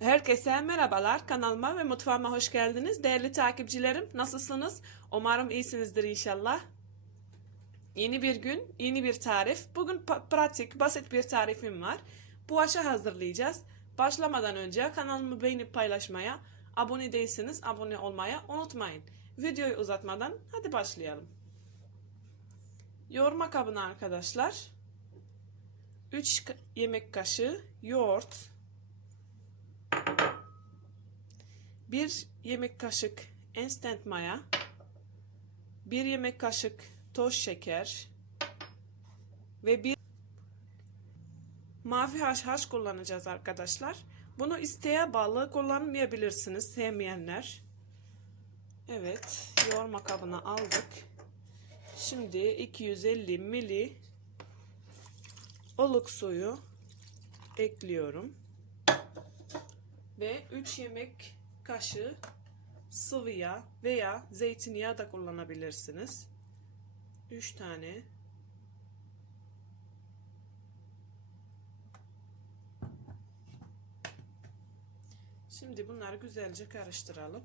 Herkese merhabalar. Kanalıma ve mutfağıma hoş geldiniz. Değerli takipçilerim, nasılsınız? Umarım iyisinizdir inşallah. Yeni bir gün, yeni bir tarif. Bugün pratik, basit bir tarifim var. Poğaça hazırlayacağız. Başlamadan önce kanalımı beğenip paylaşmaya, abone değilseniz abone olmaya unutmayın. Videoyu uzatmadan hadi başlayalım. Yoğurma kabına arkadaşlar 3 yemek kaşığı yoğurt, 1 yemek kaşık instant maya, 1 yemek kaşık toz şeker ve bir mavi haşhaş kullanacağız arkadaşlar. Bunu isteğe bağlı kullanmayabilirsiniz sevmeyenler. Evet, yoğurma kabına aldık. Şimdi 250 mili ılık suyu ekliyorum. Ve 3 yemek kaşığı sıvı yağ veya zeytinyağı da kullanabilirsiniz. 3 tane Şimdi bunları güzelce karıştıralım.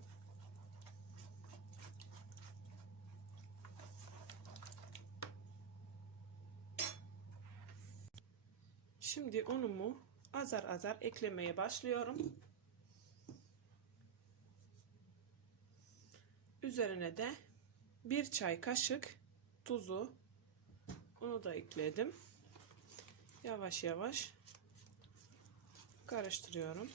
Şimdi unumu azar azar eklemeye başlıyorum. Üzerine de bir çay kaşık tuzu onu da ekledim. Yavaş yavaş karıştırıyorum.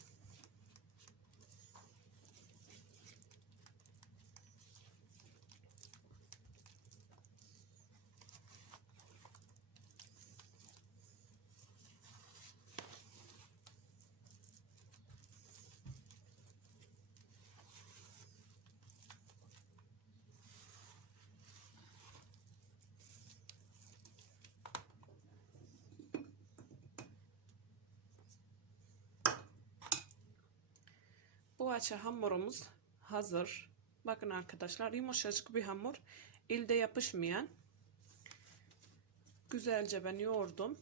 Poğaça hamurumuz hazır. Bakın arkadaşlar yumuşacık bir hamur. Elde yapışmayan. Güzelce ben yoğurdum.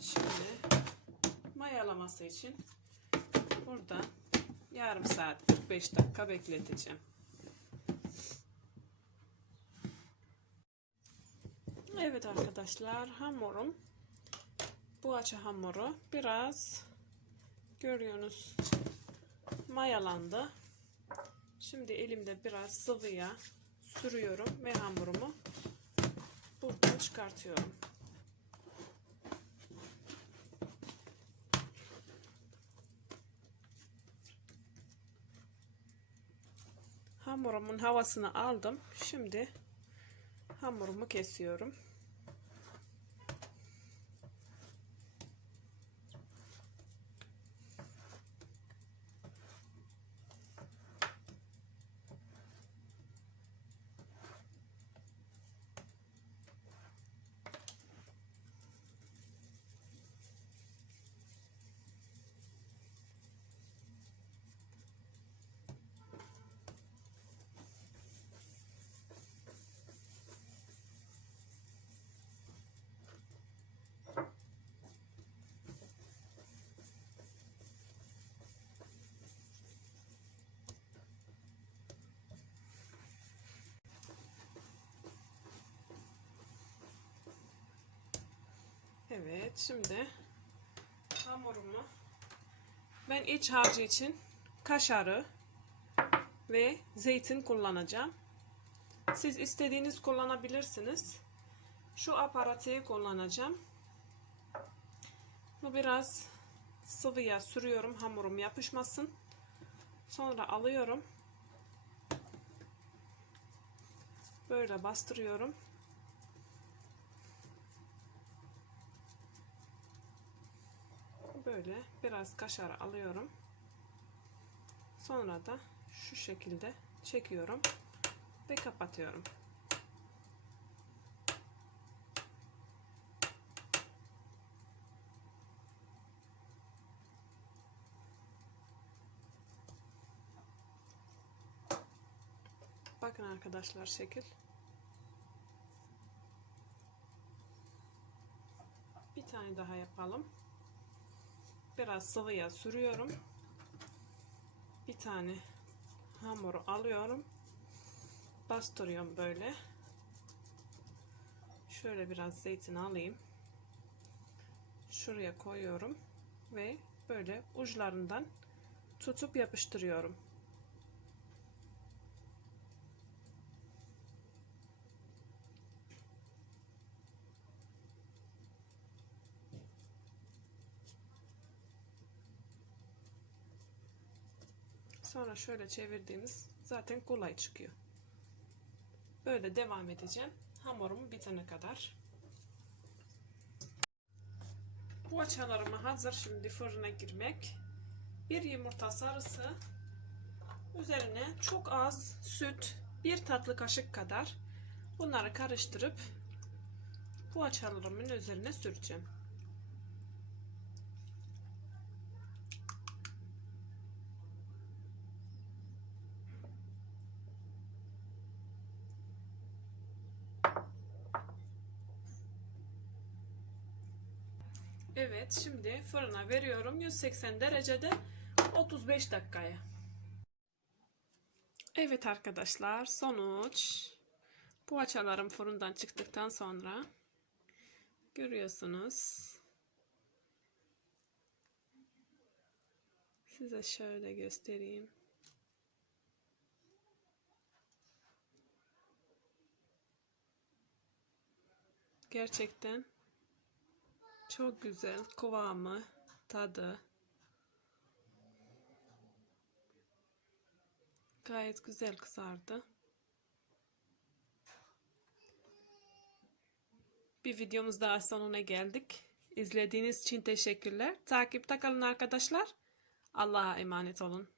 Şimdi mayalaması için burada yarım saat 45 dakika bekleteceğim. Evet arkadaşlar hamurum poğaça hamuru biraz görüyorsunuz mayalandı. Şimdi elimde biraz sıvı yağ sürüyorum ve hamurumu buradan çıkartıyorum. Hamurumun havasını aldım. Şimdi hamurumu kesiyorum. Evet şimdi hamurumu ben iç harcı için kaşarı ve zeytin kullanacağım. Siz istediğiniz kullanabilirsiniz. Şu aparatıyı kullanacağım. Bu biraz sıvı yağ sürüyorum hamurum yapışmasın. Sonra alıyorum. Böyle bastırıyorum. Böyle biraz kaşar alıyorum. Sonra da şu şekilde çekiyorum ve kapatıyorum. Bakın arkadaşlar şekil. Bir tane daha yapalım. Biraz sıvı yağ sürüyorum. Bir tane hamuru alıyorum. Bastırıyorum böyle. Şöyle biraz zeytin alayım. Şuraya koyuyorum ve böyle uçlarından tutup yapıştırıyorum. Sonra şöyle çevirdiğimiz zaten kolay çıkıyor. Böyle devam edeceğim. Hamurum bitene kadar. Poğaçalarım hazır. Şimdi fırına girmek. Bir yumurta sarısı. Üzerine çok az süt. Bir tatlı kaşık kadar. Bunları karıştırıp poğaçalarımın üzerine süreceğim. Evet şimdi fırına veriyorum 180 derecede 35 dakikaya. Evet arkadaşlar sonuç poğaçalarım fırından çıktıktan sonra görüyorsunuz. Size şöyle göstereyim. Gerçekten çok güzel kıvamı, tadı. Gayet güzel kızardı. Bir videomuz daha sonuna geldik. İzlediğiniz için teşekkürler. Takipte kalın arkadaşlar. Allah'a emanet olun.